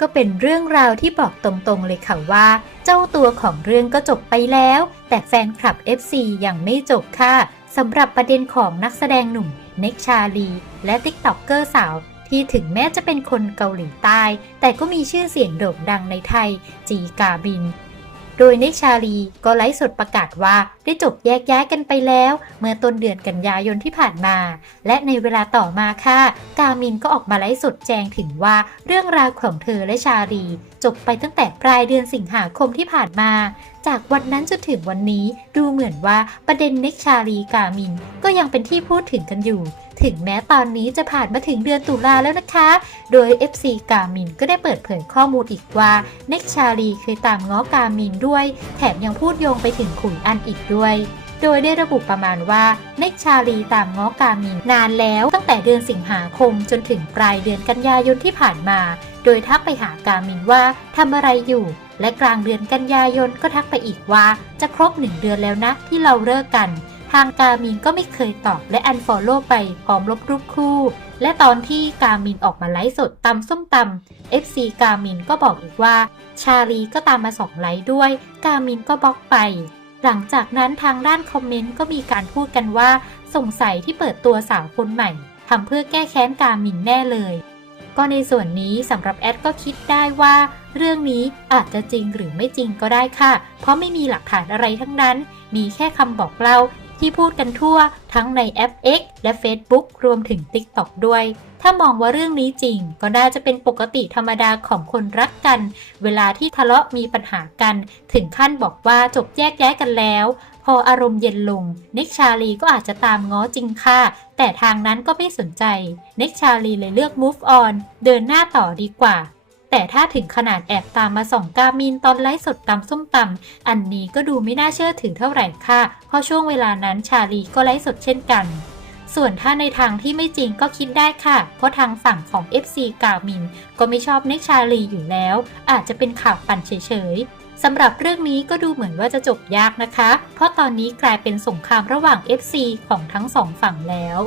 ก็เป็นเรื่องราวที่บอกตรงๆเลยค่ะว่า เจ้าตัวของเรื่องก็จบไปแล้ว แต่แฟนคลับ FC ยังไม่จบค่ะสำหรับประเด็นของนักแสดงหนุ่มเน็กชาลี และติ๊กต็อกเกอร์สาวที่ถึงแม้จะเป็นคนเกาหลีใต้ แต่ก็มีชื่อเสียงโด่งดังในไทย จีกาบิน โดยเนกชาลีก็ไลฟ์สดประกาศว่าได้จบแยกย้ายกันไปแล้ว เมื่อต้นเดือนกันยายนที่ผ่านมา และในเวลาต่อมาค่ะ กามินก็ออกมาไลฟ์สดแจงถึงว่าเรื่องราวของเธอและชาลี จบไปตั้งแต่ปลายเดือนสิงหาคมที่ผ่านมา จากวันนั้นจนถึงวันนี้ดูเหมือนว่าประเด็นเน็กชาลีกามิน ก็ยังเป็นที่พูดถึงกันอยู่ ถึงแม้ตอนนี้จะผ่านมาถึงเดือนตุลาแล้วนะคะ โดย FC กามินก็ได้เปิดเผยข้อมูลอีกว่าเน็กชาลีเคยตามง้อกามินด้วย แถมยังพูดโยงไปถึงขุนอันอีกด้วย โดยได้ระบุประมาณว่าเน็กชาลีตามง้อกามินนานแล้วตั้งแต่เดือนสิงหาคมจนถึงปลายเดือนกันยายนที่ผ่านมา โดยทักไปหากามินว่าทำอะไรอยู่ และกลางเดือนกันยายนก็ทักไปอีกว่า จะครบหนึ่งเดือนแล้วนะที่เราเลิกกัน ทางกามินก็ไม่เคยตอบและอันฟอลโล่ไปพร้อมลบรูปคู่ และตอนที่กามินออกมาไลฟ์สดตำส้มตำ FC กามินก็บอกอีกว่า ชาลีก็ตามมาสองไลค์ด้วย กามินก็บล็อกไป หลังจากนั้นทางด้านคอมเมนต์ก็มีการพูดกันว่า สงสัยที่เปิดตัวสาวคนใหม่ทำเพื่อแก้แค้นกาหมินแน่เลย ก็ในส่วนนี้สำหรับแอดก็คิดได้ว่า เรื่องนี้อาจจะจริงหรือไม่จริงก็ได้ค่ะ เพราะไม่มีหลักฐานอะไรทั้งนั้น มีแค่คำบอกเล่า ที่พูดกันทั่วทั้งในแอป X และ Facebook รวมถึง TikTok ด้วย ถ้ามองว่าเรื่องนี้จริง ก็น่าจะเป็นปกติธรรมดาของคนรักกัน เวลาที่ทะเลาะมีปัญหากัน ถึงขั้นบอกว่าจบแยกย้ายกันแล้ว พออารมณ์เย็นลงเน็กชาลีก็อาจจะตามง้อจริงค่ะ แต่ทางนั้นก็ไม่สนใจเน็กชาลีเลยเลือก move on เดินหน้าต่อดีกว่า แต่ถ้าถึงขนาดแอบตามมาส่องกามินตอนไลฟ์สดตำส้มตำอันนี้ก็ดูไม่น่าเชื่อถือเท่าไหร่ค่ะ เพราะช่วงเวลานั้นชาลีก็ไลฟ์สดเช่นกันส่วนถ้าในทางที่ไม่จริงก็คิดได้ค่ะ เพราะทางฝั่งของ FC กามิน ก็ไม่ชอบเน็กชาลีอยู่แล้ว อาจจะเป็นข่าวปั่นเฉยๆ สำหรับเรื่องนี้ก็ดูเหมือนว่าจะจบยากนะคะ เพราะตอนนี้กลายเป็นสงครามระหว่าง FC ของทั้งสองฝั่งแล้ว